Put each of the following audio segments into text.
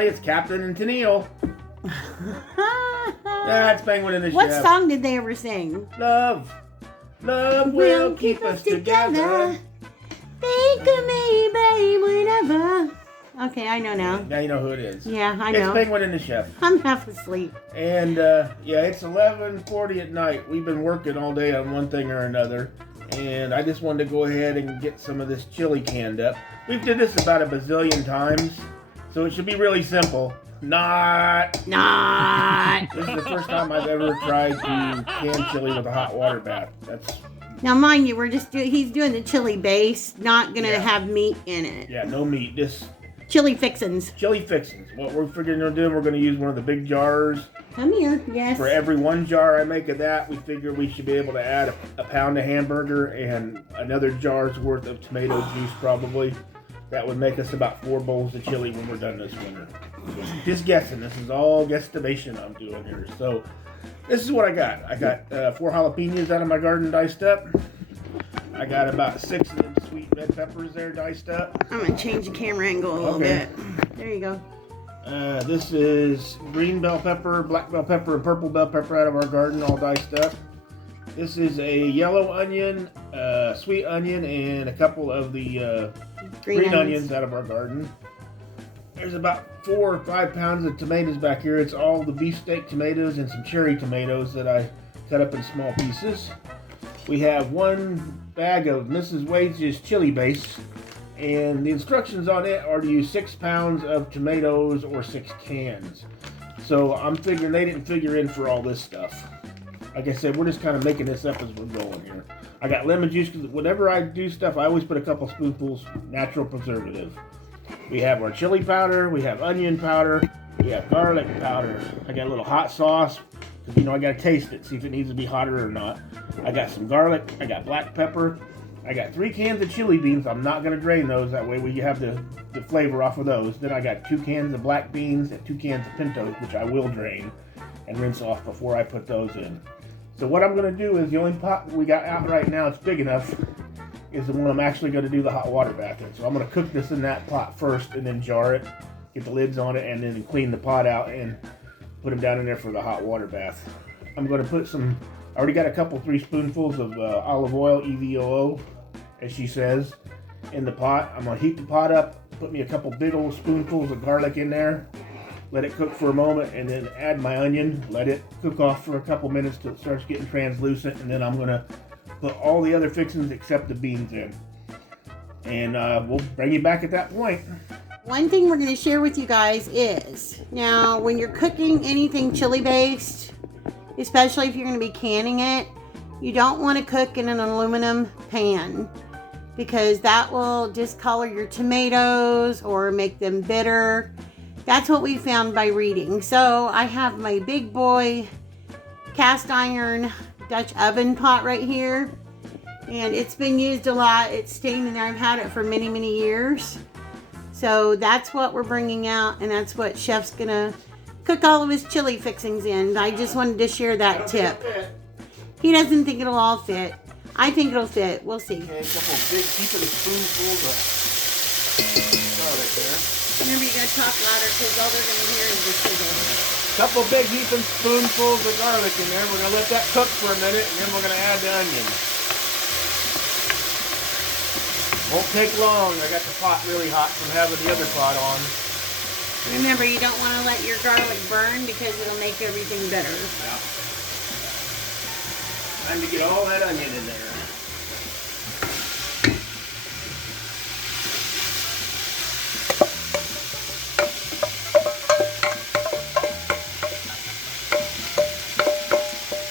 everybody. It's Captain and Tennille. That's Penguin and the What Chef. song did they ever sing? Love. Love will keep us together. Think of me, babe, whenever. Okay, I know now. Now you know who it is. Yeah, I know. It's Penguin and the Chef. I'm half asleep. And, yeah, it's 11:40 at night. We've been working all day on one thing or another. And I just wanted to go ahead and get some of this chili canned up. We've did this about a bazillion times. So it should be really simple. Not. This is the first time I've ever tried to can chili with a hot water bath. That's. Now, mind you, he's doing the chili base, not gonna have meat in it. Yeah, no meat. Just chili fixins. Chili fixins. What we're figuring on doing, we're going to use one of the big jars. Come here, yes. For every one jar I make of that, we figure we should be able to add a pound of hamburger and another jar's worth of tomato juice probably. That would make us about 4 bowls of chili when we're done this winter. Just guessing. This is all guesstimation I'm doing here. So this is what I got. I got 4 jalapenos out of my garden diced up. I got about 6 of them sweet red peppers there diced up. I'm going to change the camera angle a little bit. There you go. This is green bell pepper, black bell pepper, and purple bell pepper out of our garden all diced up. This is a yellow onion, sweet onion, and a couple of the green onions out of our garden. There's about 4 or 5 pounds of tomatoes back here. It's all the beefsteak tomatoes and some cherry tomatoes that I cut up in small pieces. We have 1 bag of Mrs. Wade's chili base, and the instructions on it are to use 6 pounds of tomatoes or 6 cans. So I'm figuring they didn't figure in for all this stuff. Like I said, we're just kind of making this up as we're going here. I got lemon juice because whenever I do stuff, I always put a couple spoonfuls natural preservative. We have our chili powder, we have onion powder, we have garlic powder. I got a little hot sauce because I got to taste it, see if it needs to be hotter or not. I got some garlic, I got black pepper, I got 3 cans of chili beans. I'm not going to drain those, that way we have the flavor off of those. Then I got 2 cans of black beans and 2 cans of pintos, which I will drain and rinse off before I put those in. So what I'm going to do is the only pot we got out right now, it's big enough, is the one I'm actually going to do the hot water bath in. So I'm going to cook this in that pot first and then jar it, get the lids on it, and then clean the pot out and put them down in there for the hot water bath. I'm going to put some, I already got a couple 3 spoonfuls of olive oil, EVOO, as she says, in the pot. I'm going to heat the pot up, put me a couple big old spoonfuls of garlic in there, let it cook for a moment, and then add my onion, let it cook off for a couple minutes till it starts getting translucent, and then I'm going to put all the other fixings except the beans in. And we'll bring you back at that point. One thing we're going to share with you guys is, now when you're cooking anything chili based, especially if you're going to be canning it, you don't want to cook in an aluminum pan because that will discolor your tomatoes or make them bitter. That's what we found by reading. So I have my big boy cast iron Dutch oven pot right here, and it's been used a lot. It's staying in there. I've had it for many, many years. So that's what we're bringing out, and that's what Chef's gonna cook all of his chili fixings in. I just wanted to share that tip. He doesn't think it'll all fit. I think it'll fit. We'll see. Okay, a couple big, keep it a spoonful of garlic there. Remember, you gotta talk louder because all they're gonna hear is the sizzle. Couple big heaping spoonfuls of garlic in there. We're gonna let that cook for a minute, and then we're gonna add the onions. Won't take long. I got the pot really hot from having the other pot on. Remember, you don't want to let your garlic burn because it'll make everything bitter. Yeah. Time to get all that onion in there.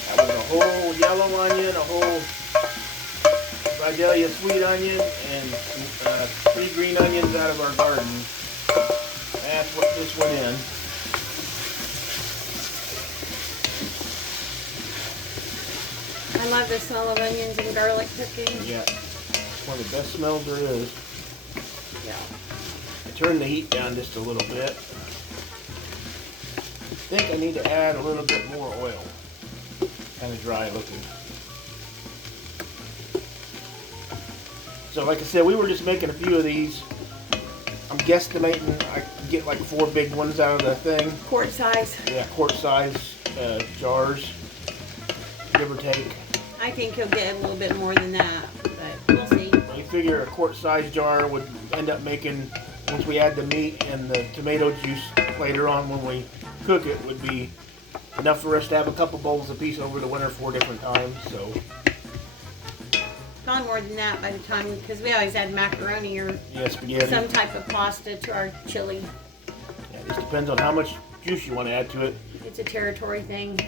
That was a whole yellow onion, a whole Vidalia sweet onion, and 3 green onions out of our garden. That's what this went in. I love the smell of onions and garlic cooking. Yeah, it's one of the best smells there is. Yeah. I turned the heat down just a little bit. I think I need to add a little bit more oil. Kind of dry looking. So like I said, we were just making a few of these I'm guesstimating I can get like 4 big ones out of the thing. Quart size. Yeah, quart size jars, give or take. I think he'll get a little bit more than that, but we'll see. We figure a quart size jar would end up making, once we add the meat and the tomato juice later on when we cook it, would be enough for us to have a couple bowls apiece over the winter 4 different times. So Gone more than that by the time, because we always add macaroni or spaghetti. some type of pasta to our chili. Yeah, it just depends on how much juice you want to add to it. It's a territory thing.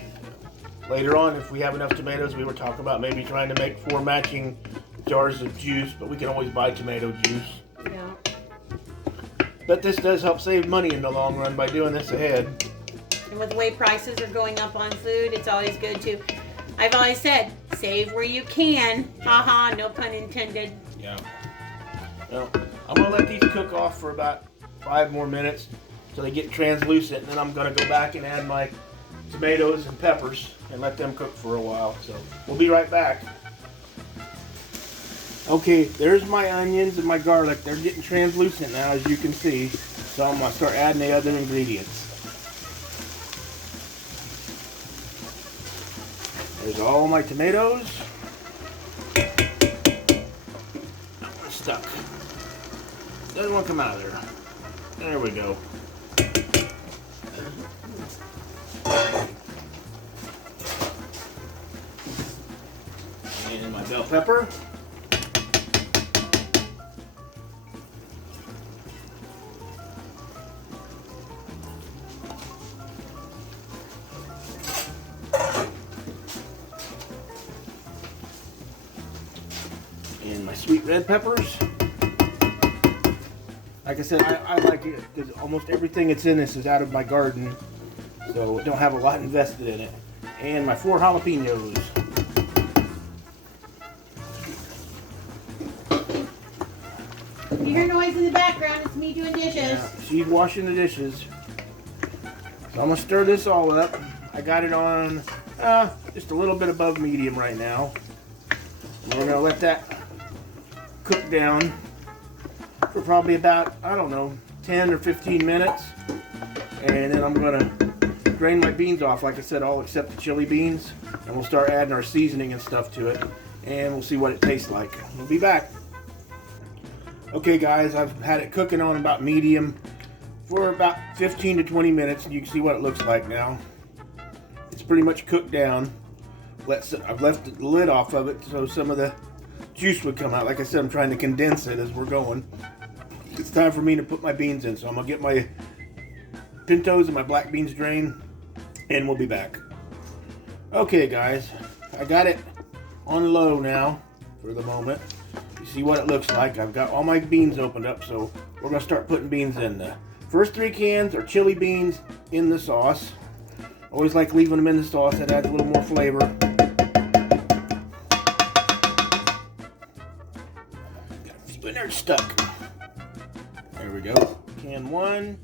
Later on, if we have enough tomatoes, we were talking about maybe trying to make 4 matching jars of juice, but we can always buy tomato juice. Yeah. But this does help save money in the long run by doing this ahead. And with the way prices are going up on food, it's always good to, I've always said, save where you can. Haha, no pun intended. Yeah. Well, I'm going to let these cook off for about 5 more minutes until they get translucent, and then I'm going to go back and add my tomatoes and peppers and let them cook for a while. So we'll be right back. Okay, there's my onions and my garlic. They're getting translucent now, as you can see. So I'm going to start adding the other ingredients. There's all my tomatoes. That one's stuck. Doesn't want to come out of there. There we go. And my bell pepper. And my sweet red peppers. Like I said, I like it because almost everything that's in this is out of my garden, so I don't have a lot invested in it. And my 4 jalapenos. You hear noise in the background, it's me doing dishes. Yeah, she's washing the dishes. So I'm going to stir this all up. I got it on just a little bit above medium right now. And we're going to let that cook down for probably about, I don't know, 10 or 15 minutes. And then I'm going to drain my beans off, like I said, all except the chili beans. And we'll start adding our seasoning and stuff to it. And we'll see what it tastes like. We'll be back. Okay guys, I've had it cooking on about medium for about 15 to 20 minutes. And you can see what it looks like now. It's pretty much cooked down. I've left the lid off of it so some of the juice would come out. Like I said, I'm trying to condense it as we're going. It's time for me to put my beans in, so I'm going to get my pintos and my black beans drained, and we'll be back. Okay guys, I got it on low now for the moment. You see what it looks like. I've got all my beans opened up, so we're going to start putting beans in. The first 3 cans are chili beans in the sauce. Always like leaving them in the sauce. That adds a little more flavor. Got a few in there stuck. There we go. Can 1.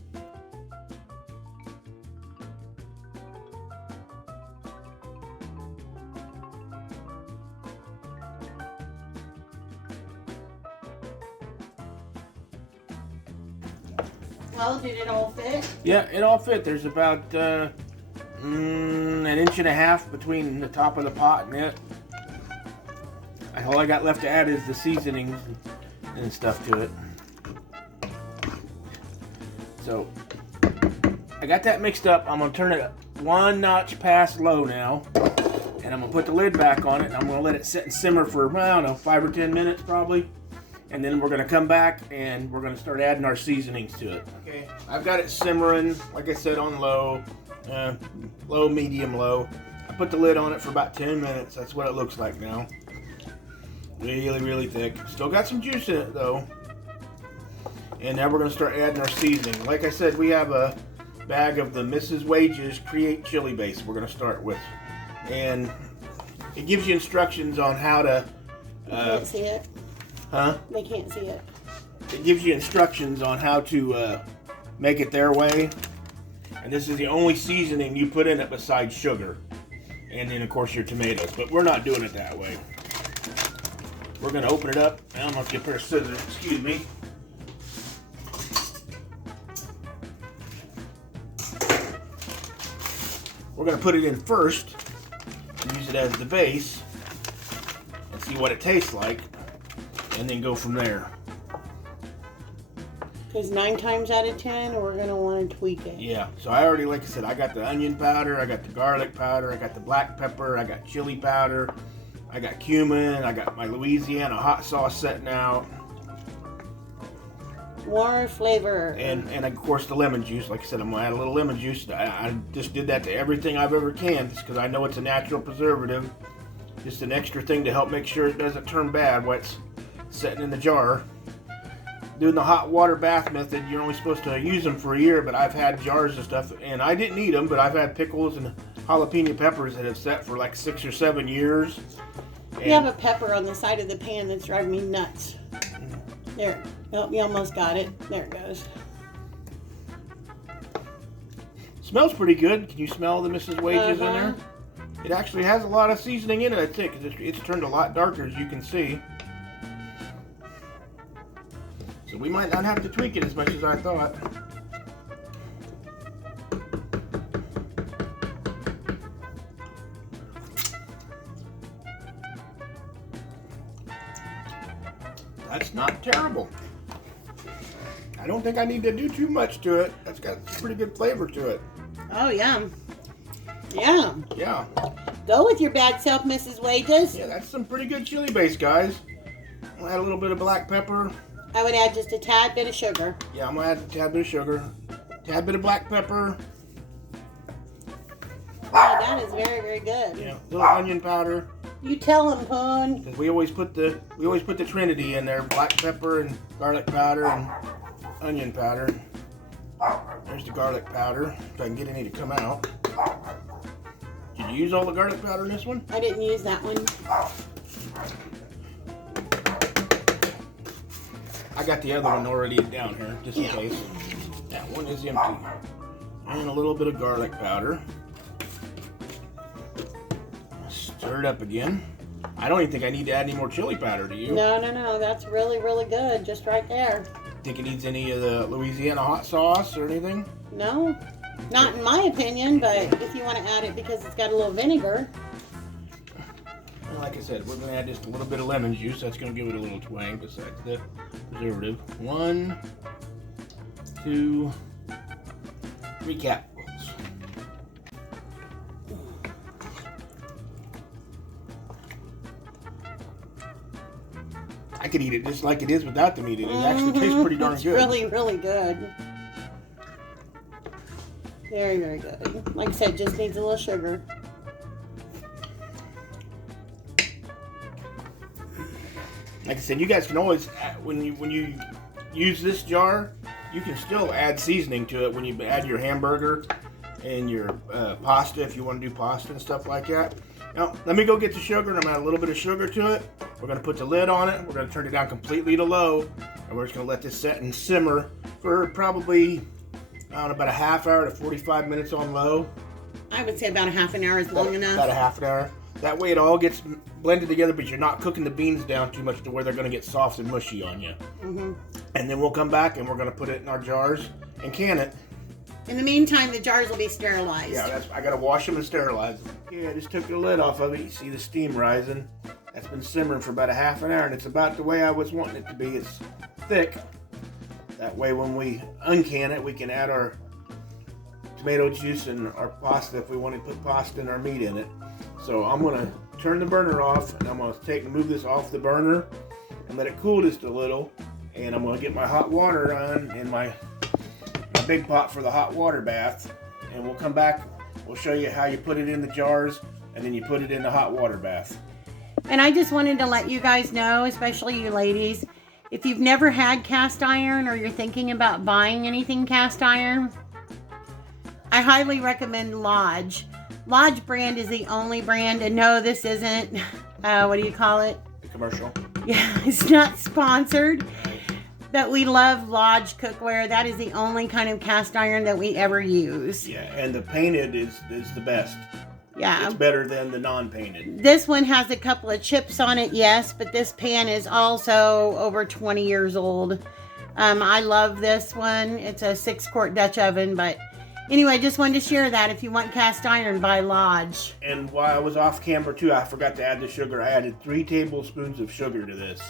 Well, did it all fit? Yeah, it all fit. There's about an inch and a half between the top of the pot and it. All I got left to add is the seasonings and stuff to it. So I got that mixed up. I'm going to turn it 1 notch past low now. And I'm going to put the lid back on it. And I'm going to let it sit and simmer for, I don't know, 5 or 10 minutes probably. And then we're going to come back and we're going to start adding our seasonings to it. Okay, I've got it simmering, like I said, on low, low, medium, low. I put the lid on it for about 10 minutes. That's what it looks like now. Really, really thick. Still got some juice in it though. And now we're going to start adding our seasoning. Like I said, we have a bag of the Mrs. Wages Create Chili Base we're going to start with. And it gives you instructions on how to... Can't see it. Huh? They can't see it. It gives you instructions on how to make it their way. And this is the only seasoning you put in it besides sugar. And then, of course, your tomatoes. But we're not doing it that way. We're going to open it up. I don't know if you put a scissors. Excuse me. we're going to put it in first and use it as the base and see what it tastes like, and then go from there. Because 9 times out of 10, we're going to want to tweak it. Yeah, so I already, like I said, I got the onion powder, I got the garlic powder, I got the black pepper, I got chili powder, I got cumin, I got my Louisiana hot sauce setting out. More flavor. And of course the lemon juice. Like I said, I'm going to add a little lemon juice. I just did that to everything I've ever canned just because I know it's a natural preservative. Just an extra thing to help make sure it doesn't turn bad while it's sitting in the jar. Doing the hot water bath method, you're only supposed to use them for a year, but I've had jars of stuff, and I didn't eat them, but I've had pickles and jalapeno peppers that have sat for like 6 or 7 years. You have a pepper on the side of the pan that's driving me nuts. There. Oh, you almost got it. There it goes. Smells pretty good. Can you smell the Mrs. Wages in there? It actually has a lot of seasoning in it, I think. It's turned a lot darker, as you can see. So we might not have to tweak it as much as I thought. That's not terrible. I don't think I need to do too much to it. That's got pretty good flavor to it. Oh, yeah. Yeah. Yeah. Go with your bad self, Mrs. Wages. Yeah, that's some pretty good chili base, guys. I'll add a little bit of black pepper. I would add just a tad bit of sugar. Yeah, I'm going to add a tad bit of sugar. Tad bit of black pepper. Oh, that is very, very good. Yeah, a little onion powder. You tell him, Poon. Because we always put the Trinity in there: black pepper and garlic powder and onion powder. There's the garlic powder. If I can get any to come out. Did you use all the garlic powder in this one? I didn't use that one. I got the other one already down here, just in case. That one is empty. And a little bit of garlic powder. Stir it up again. I don't even think I need to add any more chili powder, do you? No. That's really, really good. Just right there. Think it needs any of the Louisiana hot sauce or anything? No. Not in my opinion, but if you want to add it because it's got a little vinegar. Well, like I said, we're going to add just a little bit of lemon juice. That's going to give it a little twang besides the preservative. 1, 2, 3 capfuls. I could eat it just like it is without the meat in it. It actually tastes pretty darn good. It's really, really good. Very, very good. Like I said, just needs a little sugar. Like I said, you guys can always, when you use this jar, you can still add seasoning to it when you add your hamburger and your pasta, if you want to do pasta and stuff like that. Now, let me go get the sugar, and I'm going to add a little bit of sugar to it. We're going to put the lid on it. We're going to turn it down completely to low, and we're just going to let this set and simmer for probably, about a half hour to 45 minutes on low. I would say about a half an hour is long enough. About a half an hour. That way it all gets blended together, but you're not cooking the beans down too much to where they're going to get soft and mushy on you. Mm-hmm. And then we'll come back, and we're going to put it in our jars and can it. In the meantime, the jars will be sterilized. Yeah, I got to wash them and sterilize them. Yeah, I just took the lid off of it. You see the steam rising. That's been simmering for about a half an hour, and it's about the way I was wanting it to be. It's thick. That way when we uncan it, we can add our tomato juice and our pasta if we want to put pasta and our meat in it. So I'm going to turn the burner off, and I'm going to move this off the burner and let it cool just a little. And I'm going to get my hot water on in my big pot for the hot water bath, and we'll come back. We'll show you how you put it in the jars, and then you put it in the hot water bath. And I just wanted to let you guys know, especially you ladies, if you've never had cast iron or you're thinking about buying anything cast iron, I highly recommend Lodge. Lodge brand is the only brand, and no, this isn't, what do you call it? The commercial. Yeah, it's not sponsored. But we love Lodge cookware. That is the only kind of cast iron that we ever use. Yeah, and the painted is the best. Yeah. It's better than the non-painted. This one has a couple of chips on it, yes, but this pan is also over 20 years old. I love this one. It's a 6-quart Dutch oven, but Anyway, I just wanted to share that. If you want cast iron, buy Lodge. And while I was off camera too, I forgot to add the sugar. I added 3 tablespoons of sugar to this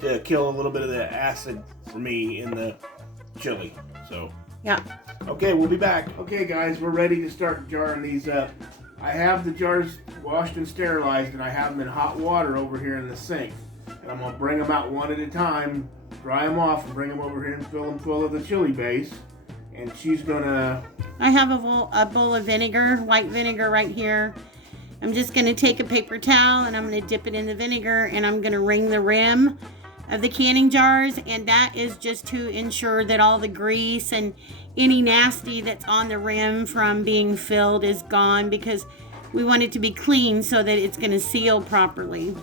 to kill a little bit of the acid for me in the chili. So Yeah. okay, we'll be back. Okay guys, we're ready to start jarring these up. I have the jars washed and sterilized, and I have them in hot water over here in the sink. And I'm gonna bring them out one at a time, dry them off, and bring them over here and fill them full of the chili base. And she's gonna... I have a bowl of vinegar, white vinegar right here. I'm just going to take a paper towel and I'm going to dip it in the vinegar, and I'm going to wring the rim of the canning jars, and that is just to ensure that all the grease and any nasty that's on the rim from being filled is gone, because we want it to be clean so that it's going to seal properly.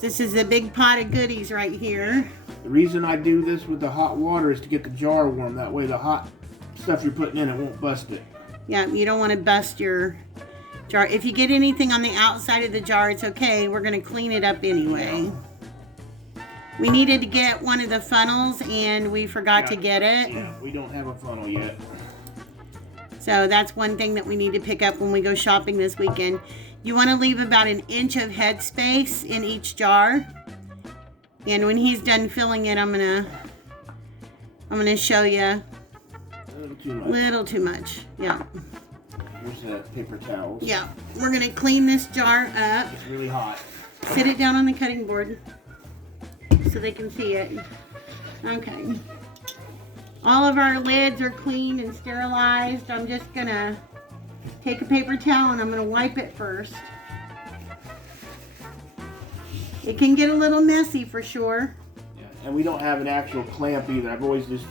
This is a big pot of goodies right here. The reason I do this with the hot water is to get the jar warm. That way the hot stuff you're putting in it won't bust it. Yeah, you don't want to bust your jar. If you get anything on the outside of the jar, it's okay. We're going to clean it up anyway. We needed to get one of the funnels, and we forgot to get it. Yeah, we don't have a funnel yet. So that's one thing that we need to pick up when we go shopping this weekend. You want to leave about 1 inch of head space in each jar. And when he's done filling it, I'm gonna show you. A little too much. Little too much. Yeah. Here's the paper towels. Yeah. We're gonna clean this jar up. It's really hot. Sit it down on the cutting board so they can see it. Okay. All of our lids are cleaned and sterilized. I'm just gonna take a paper towel and I'm gonna wipe it first. It can get a little messy for sure. Yeah, and we don't have an actual clamp either. I've always just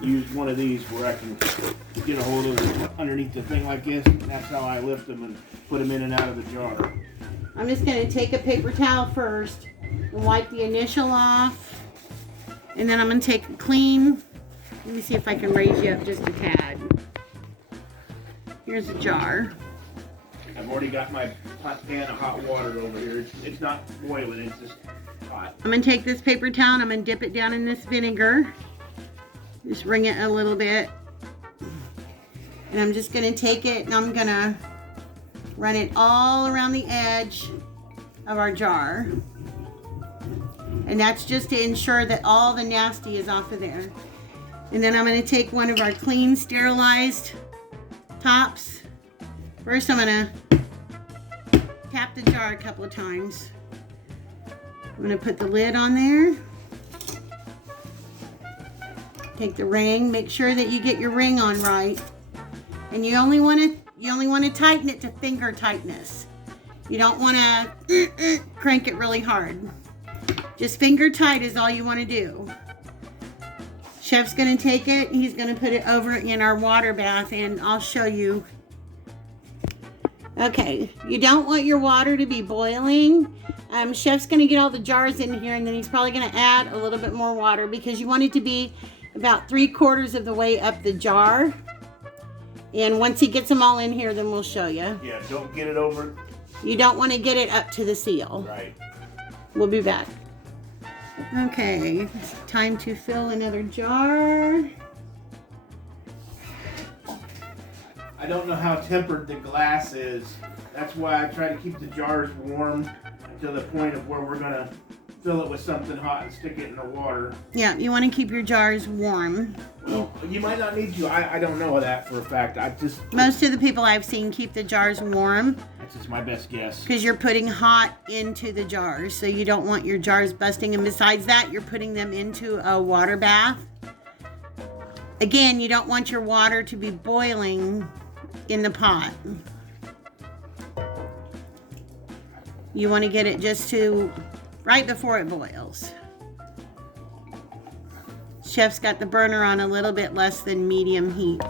used one of these where I can get a hold of it underneath the thing like this. And that's how I lift them and put them in and out of the jar. I'm just going to take a paper towel first and wipe the initial off. And then I'm going to take a clean. Let me see if I can raise you up just a tad. Here's a jar. I've already got my hot pan of hot water over here. It's not boiling, it's just hot. I'm going to take this paper towel and I'm going to dip it down in this vinegar. Just wring it a little bit. And I'm just going to take it and I'm going to run it all around the edge of our jar. And that's just to ensure that all the nasty is off of there. And then I'm going to take one of our clean, sterilized tops. First, I'm going to tap the jar a couple of times. I'm going to put the lid on there. Take the ring. Make sure that you get your ring on right. And you only want to tighten it to finger tightness. You don't want to crank it really hard. Just finger tight is all you want to do. Chef's going to take it. He's going to put it over in our water bath, and I'll show you. Okay, you don't want your water to be boiling. Chef's going to get all the jars in here, and then he's probably going to add a little bit more water because you want it to be about 3/4 of the way up the jar. And once he gets them all in here, then we'll show you. Yeah, don't get it over. You don't want to get it up to the seal. Right. We'll be back. Okay, it's time to fill another jar. I don't know how tempered the glass is. That's why I try to keep the jars warm to the point of where we're gonna fill it with something hot and stick it in the water. Yeah, you want to keep your jars warm. Well, you might not need to. I don't know that for a fact. Most of the people I've seen keep the jars warm. That's just my best guess. Because you're putting hot into the jars, so you don't want your jars busting. And besides that, you're putting them into a water bath. Again, you don't want your water to be boiling in the pot. You want to get it just to right before it boils. Chef's got the burner on a little bit less than medium heat.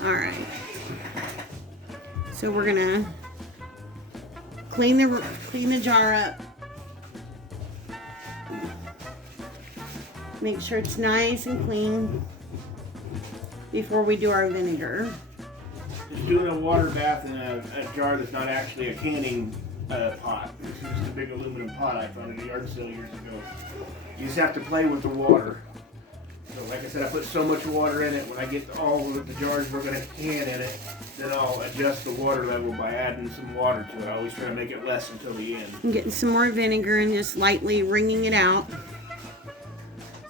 All right. So we're gonna clean the jar up. Make sure it's nice and clean before we do our vinegar. Just doing a water bath in a jar that's not actually a canning pot. This is just a big aluminum pot I found at a yard sale years ago. You just have to play with the water. So like I said, I put so much water in it. When I get all of the jars we're going to can in it, then I'll adjust the water level by adding some water to it. I always try to make it less until the end. I'm getting some more vinegar and just lightly wringing it out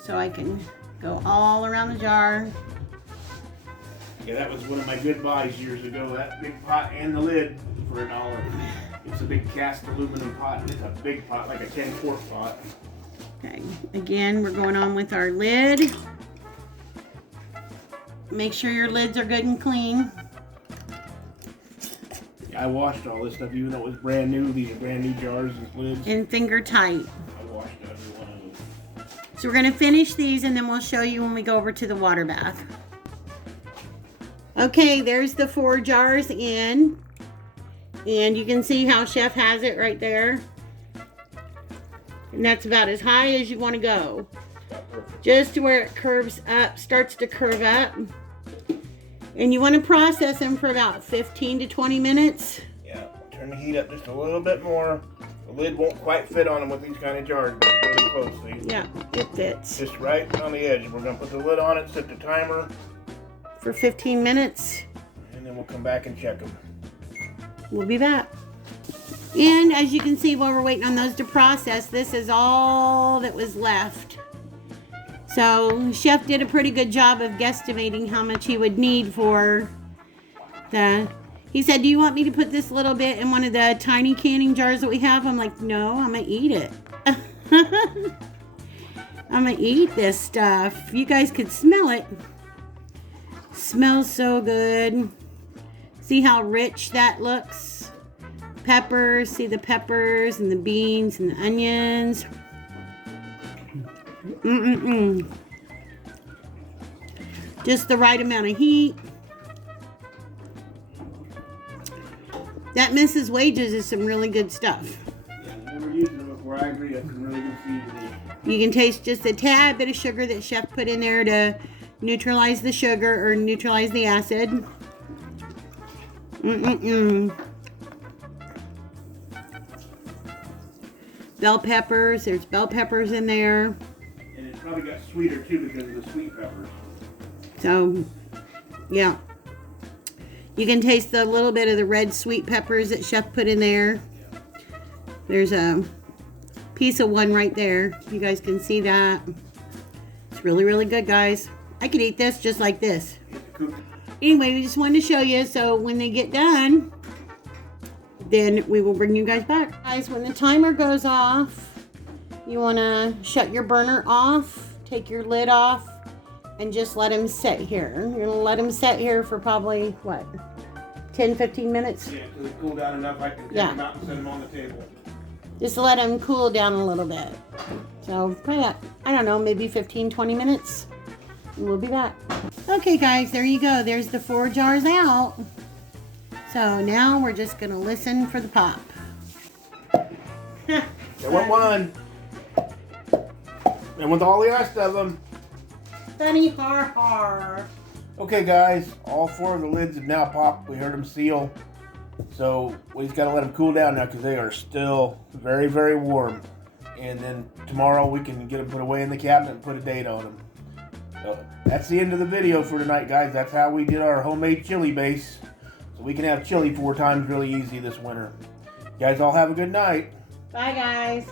so I can go all around the jar. Yeah, that was one of my good buys years ago. That big pot and the lid for $1. It's a big cast aluminum pot. It's a big pot, like a 10-quart pot. Okay, again, we're going on with our lid. Make sure your lids are good and clean. Yeah, I washed all this stuff, even though it was brand new. These are brand new jars and lids. And finger tight. I washed every one of them. So we're gonna finish these and then we'll show you when we go over to the water bath. Okay, there's the 4 jars in. And you can see how Chef has it right there. And that's about as high as you want to go. Just to where it curves up, starts to curve up. And you want to process them for about 15 to 20 minutes. Yeah, turn the heat up just a little bit more. The lid won't quite fit on them with these kind of jars, but it's really close, see? Yeah, it fits. Just right on the edge. We're going to put the lid on it, set the timer. For 15 minutes. And then we'll come back and check them. We'll be back. And as you can see, while we're waiting on those to process, this is all that was left. So Chef did a pretty good job of guesstimating how much he would need for the... He said, do you want me to put this little bit in one of the tiny canning jars that we have? I'm like, no, I'm going to eat it. I'm going to eat this stuff. You guys could smell it. Smells so good. See how rich that looks? Peppers, see the peppers and the beans and the onions. Just the right amount of heat. That Mrs. Wages is some really good stuff. Yeah, I've never used them before. I agree. That's some really good seasoning. You can taste just a tad bit of sugar that Chef put in there to neutralize the sugar or neutralize the acid. Bell peppers. There's bell peppers in there. And it's probably got sweeter too because of the sweet peppers. So, yeah. You can taste the little bit of the red sweet peppers that Chef put in there. There's a piece of one right there. You guys can see that. It's really, really good, guys. I could eat this just like this. Anyway, we just wanted to show you, so when they get done, then we will bring you guys back. Guys, when the timer goes off, you want to shut your burner off, take your lid off, and just let them sit here. You're going to let them sit here for probably, what, 10, 15 minutes? Yeah, until they cool down enough I can take them out and set them on the table. Just let them cool down a little bit. So, probably, I don't know, maybe 15, 20 minutes. And we'll be back. Okay, guys, there you go. There's the 4 jars out. So now we're just going to listen for the pop. There went one. And with all the rest of them. Funny har har. Okay, guys, all 4 of the lids have now popped. We heard them seal. So we just got to let them cool down now because they are still very, very warm. And then tomorrow we can get them put away in the cabinet and put a date on them. So that's the end of the video for tonight, guys. That's how we did our homemade chili base. So we can have chili 4 times really easy this winter. You guys all have a good night. Bye, guys.